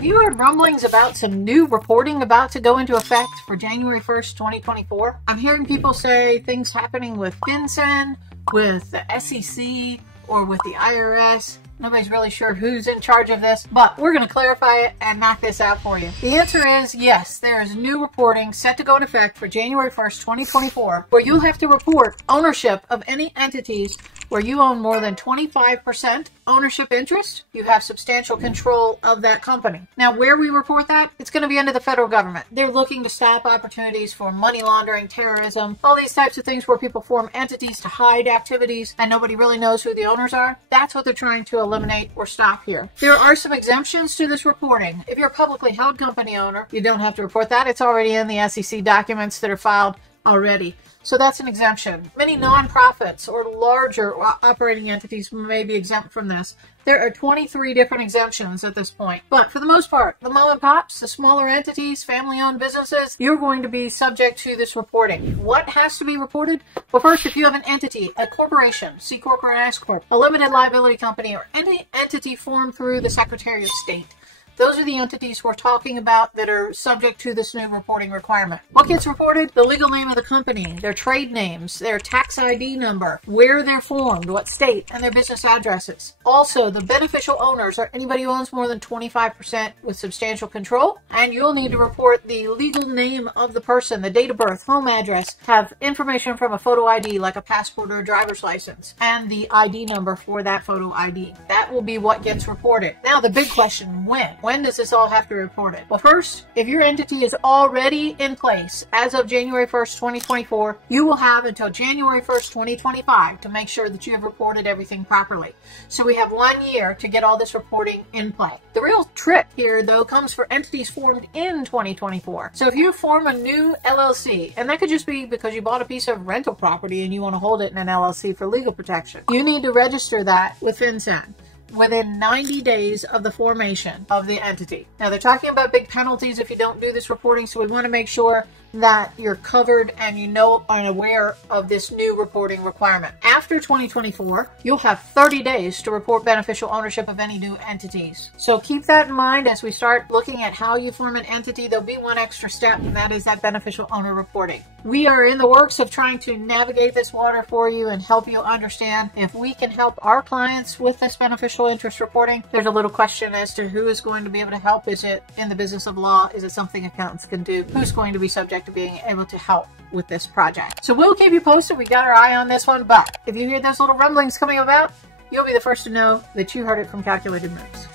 Have you heard rumblings about some new reporting about to go into effect for January 1st, 2024? I'm hearing people say things happening with FinCEN, with the SEC, or with the IRS. Nobody's really sure who's in charge of this, but we're going to clarify it and knock this out for you. The answer is yes, there is new reporting set to go into effect for January 1st, 2024, where you'll have to report ownership of any entities where you own more than 25% ownership interest. You have substantial control of that company. Now, where we report that, it's going to be under the federal government. They're looking to stop opportunities for money laundering, terrorism, all these types of things where people form entities to hide activities and nobody really knows who the owners are. That's what they're trying to eliminate or stop here. There are some exemptions to this reporting. If you're a publicly held company owner, you don't have to report that. It's already in the SEC documents that are filed already. So that's an exemption. Many nonprofits or larger operating entities may be exempt from this. There are 23 different exemptions at this point. But for the most part, the mom and pops, the smaller entities, family-owned businesses, you're going to be subject to this reporting. What has to be reported? Well, first, if you have an entity, a corporation, C Corp or S Corp, a limited liability company, or any entity formed through the Secretary of State, those are the entities we're talking about that are subject to this new reporting requirement. What gets reported? The legal name of the company, their trade names, their tax ID number, where they're formed, what state, and their business addresses. Also, the beneficial owners are anybody who owns more than 25% with substantial control. And you'll need to report the legal name of the person, the date of birth, home address, have information from a photo ID like a passport or a driver's license, and the ID number for that photo ID. That will be what gets reported. Now, the big question, when? When does this all have to be reported? Well, first, if your entity is already in place as of January 1st, 2024, you will have until January 1st, 2025 to make sure that you have reported everything properly. So we have 1 year to get all this reporting in play. The real trick here, though, comes for entities formed in 2024. So if you form a new LLC, and that could just be because you bought a piece of rental property and you want to hold it in an LLC for legal protection, you need to register that with FinCEN within 90 days of the formation of the entity. Now, they're talking about big penalties if you don't do this reporting, so we want to make sure that you're covered and you know and aware of this new reporting requirement. After 2024, you'll have 30 days to report beneficial ownership of any new entities. So keep that in mind as we start looking at how you form an entity. There'll be one extra step, and that is that beneficial owner reporting. We are in the works of trying to navigate this water for you and help you understand if we can help our clients with this beneficial interest reporting. There's a little question as to who is going to be able to help. Is it in the business of law? Is it something accountants can do? Who's going to be subject to being able to help with this project? So we'll keep you posted. We got our eye on this one, but if you hear those little rumblings coming about, you'll be the first to know that you heard it from Calculated Moves.